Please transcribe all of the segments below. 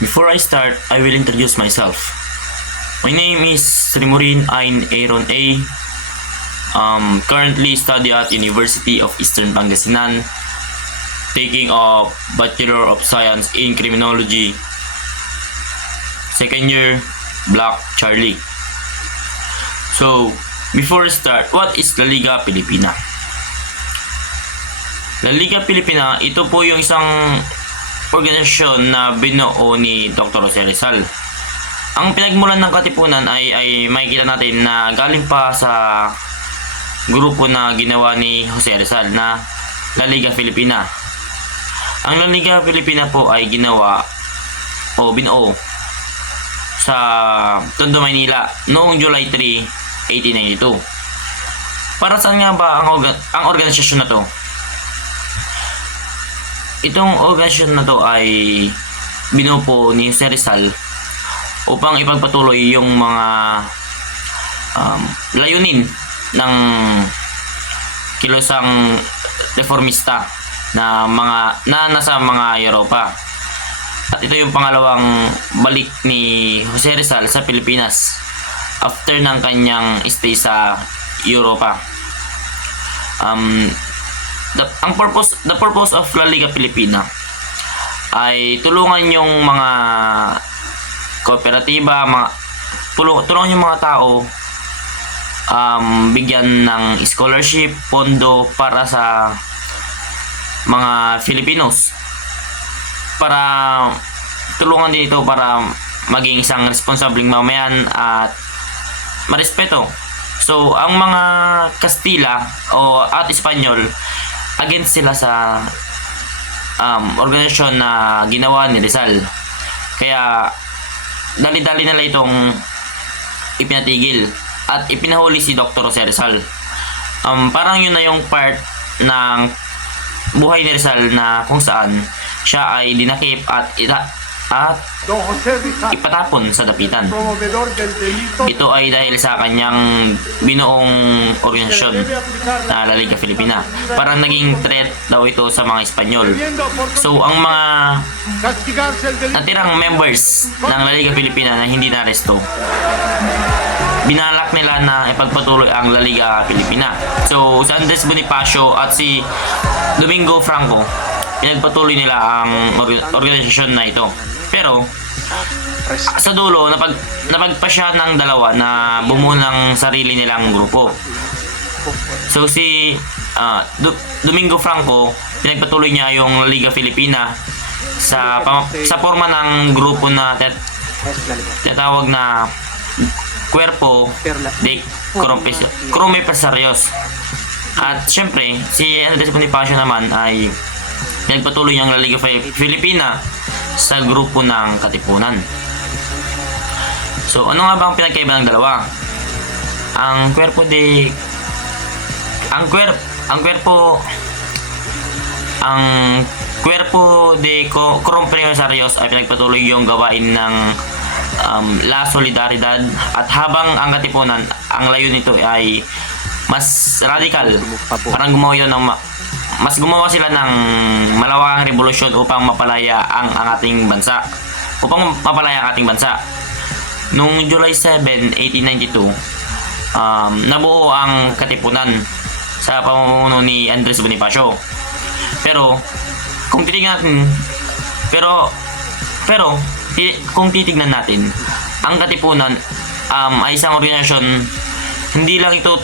Before I start, I will introduce myself. My name is Srimurin Ain Aaron A. Currently study at University of Eastern Pangasinan, taking a Bachelor of Science in Criminology. Second year, Black Charlie. So, before I start, what is La Liga Pilipina? La Liga Pilipina, ito po yung isang organisasyon na binuo ni Dr. Jose Rizal. Ang pinagmulan ng katipunan ay makikita natin na galing pa sa grupo na ginawa ni Jose Rizal na La Liga Filipina. Ang La Liga Filipina po ay ginawa o binuo sa Tondo, Maynila noong July 3, 1892. Para saan nga ba ang organisasyon na to? Itong organisasyon na to ay binuo po ni Jose Rizal upang ipagpatuloy yung mga layunin ng kilosang reformista na nasa mga Europa. At ito yung pangalawang balik ni Jose Rizal sa Pilipinas after ng kanyang stay sa Europa. The purpose of La Liga Filipina ay tulungan yung mga kooperatiba, tulungan yung mga tao, bigyan ng scholarship, pondo para sa mga Filipinos, para tulungan din ito para maging isang responsableng mamayan at marespeto. So, ang mga Kastila at Espanyol, against sila sa organisasyon na ginawa ni Rizal. Kaya dali-dali nila itong ipinatigil at ipinahuli si Dr. Jose Rizal. Parang yun na yung part ng buhay ni Rizal na kung saan siya ay dinakip at ipatapon sa dapitan. Ito ay dahil sa kanyang binuong organisasyon na La Liga Filipina. Parang naging threat daw ito sa mga Espanyol. So, ang mga natirang members ng La Liga Filipina na hindi naresto, binalak nila na ipagpatuloy ang La Liga Filipina. So, si Andres Bonifacio at si Domingo Franco, pinagpatuloy nila ang organisasyon na ito. Pero sa dulo napagpasya ng dalawa na bumuo ng sarili nilang grupo. So si Domingo Franco, pinagpatuloy niya yung La Liga Filipina sa forma ng grupo na tinatawag na Cuerpo de Cromipesarios. At syempre si Andres Bonifacio naman ay pinagpatuloy niyang La Liga Filipina sa grupo ng Katipunan. So, ano nga ba ang pinagkaiba ng dalawa? Ang Cuerpo de Crompresarios ay pinagpatuloy yung gawain ng La Solidaridad, at habang ang Katipunan, ang layon nito ay mas radical. Parang mas gumawa sila ng malawakang revolusyon upang mapalaya ang ating bansa. Noong July 7, 1892, nabuo ang Katipunan sa pamumuno ni Andres Bonifacio. Pero kung titignan natin, ang Katipunan ay isang organisasyon, hindi lang ito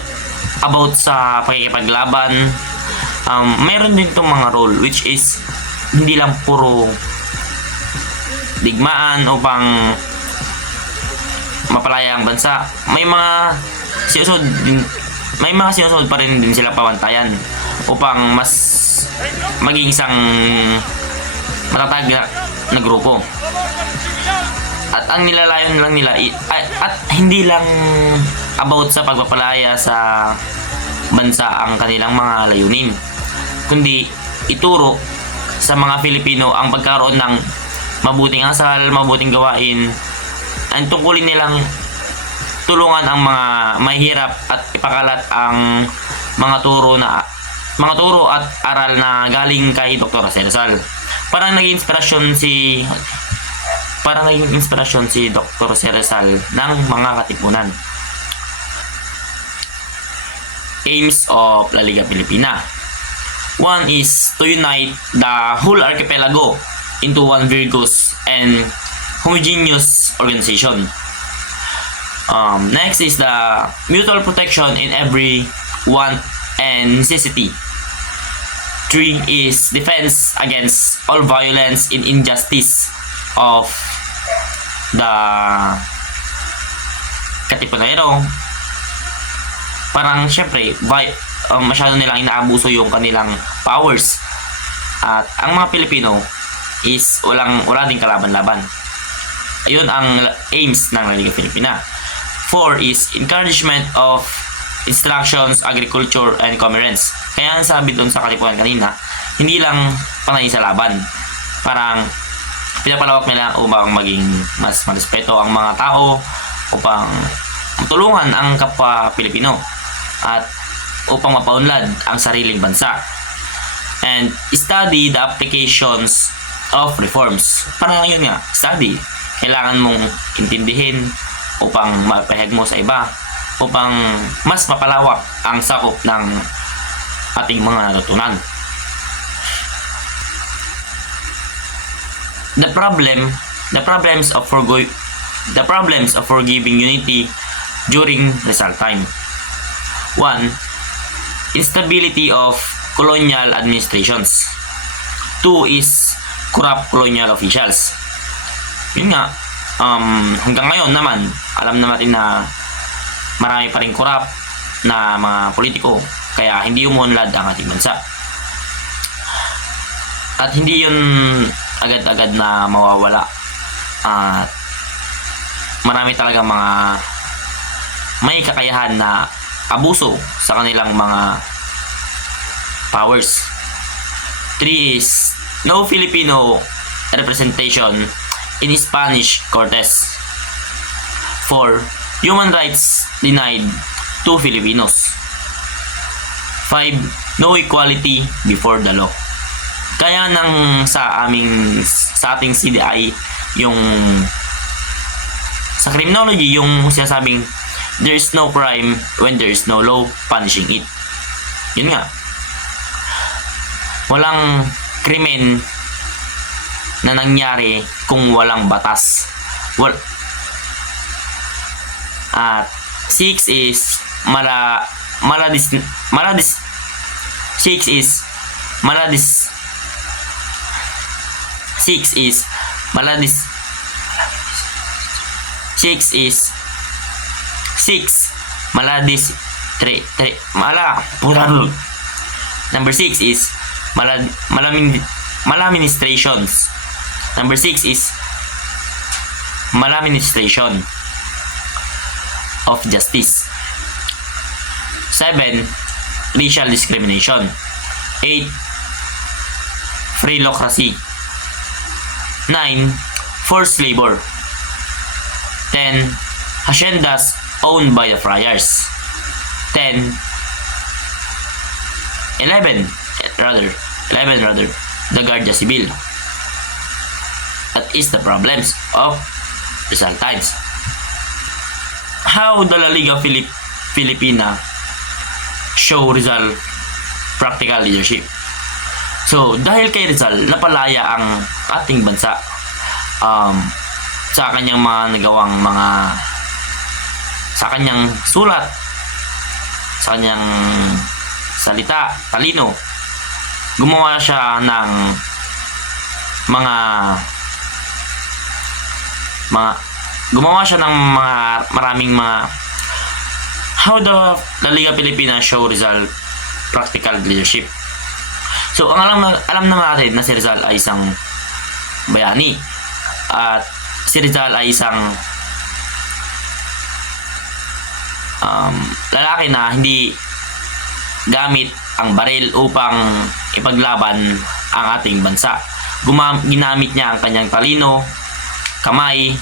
about sa pakikipaglaban. Mayroon din itong mga role, which is hindi lang puro digmaan upang mapalaya ang bansa. May mga sinusunod pa rin din sila pamantayan upang mas maging isang matatag na grupo. At ang nilalayon lang nila at hindi lang about sa pagpapalaya sa bansa ang kanilang mga layunin, kundi ituro sa mga Filipino ang pagkaroon ng mabuting asal, mabuting gawain. Ang tungkulin nilang tulungan ang mga mahirap at ipakalat ang mga turo at aral na galing kay Dr. Jose Rizal. Parang naging inspirasyon si para naging inspirasyon si Dr. Jose Rizal ng mga katipunan. Aims of La Liga Filipina. One is to unite the whole archipelago into one vigorous and homogeneous organization. Next is the mutual protection in every want and necessity. 3 is defense against all violence and injustice of the Katipunero. Parang syempre masyado nilang inaabuso yung kanilang powers, at ang mga Pilipino is wala ding kalaban-laban. Ayun ang aims ng La Liga Filipina. 4 is encouragement of instructions, agriculture, and commerce. Kaya ang sabi doon sa Katipunan kanina, hindi lang panay sa laban. Parang pinapalawak nila upang maging mas marespeto ang mga tao, upang matulungan ang kapwa Pilipino, at upang mapaunlad ang sariling bansa. And study the applications of reforms. Parang yun nga, study. Kailangan mong intindihin upang mapahayag mo sa iba, upang mas mapalawak ang sakop ng ating mga natutunan. The problems of forgiving unity during Rizal time. 1. Instability of colonial administrations. 2 is corrupt colonial officials. Yun nga, hanggang ngayon naman, alam natin na marami pa rin corrupt na mga politiko, kaya hindi umunlad ang ating bansa. At hindi yun agad-agad na mawawala. Marami talaga mga may kakayahan na abuso sa kanilang mga powers. 3 is no Filipino representation in Spanish Cortes. 4. Human rights denied to Filipinos. 5. No equality before the law. Kaya nang sa ating CDI, yung sa criminology, yung sinasabing there is no crime when there is no law punishing it. Yun nga, walang krimen na nangyari kung walang batas. At 6 is maladis 6 is maladis 6 is maladis 6 is 6 maladis 3 mala number 6 is maladministrations. Number 6 is maladministration of justice. 7. Racial discrimination. 8. Freelocracy. 9. Forced labor. 10. Haciendas owned by the friars. 11 rather, the Guardia Civil. That is the problems of Rizal times. How the La Liga Filipina show Rizal practical leadership. So, dahil kay Rizal, napalaya ang ating bansa sa kanyang mga nagawang sa kanyang sulat, sa kanyang salita, talino. Gumawa siya ng maraming mga how the La Liga Filipina show Rizal practical leadership. So, ang alam naman natin na si Rizal ay isang bayani, at si Rizal ay isang lalaki na hindi gamit ang baril upang ipaglaban ang ating bansa. Ginamit niya ang kanyang talino, kamay,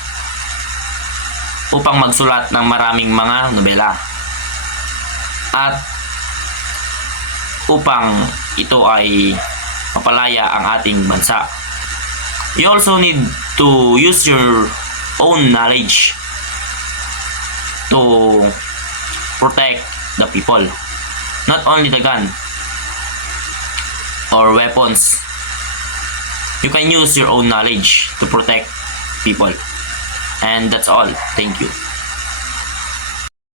upang magsulat ng maraming mga nobela, at upang ito ay mapalaya ang ating bansa. You also need to use your own knowledge to protect the people. Not only the gun or weapons. You can use your own knowledge to protect people. And that's all. Thank you.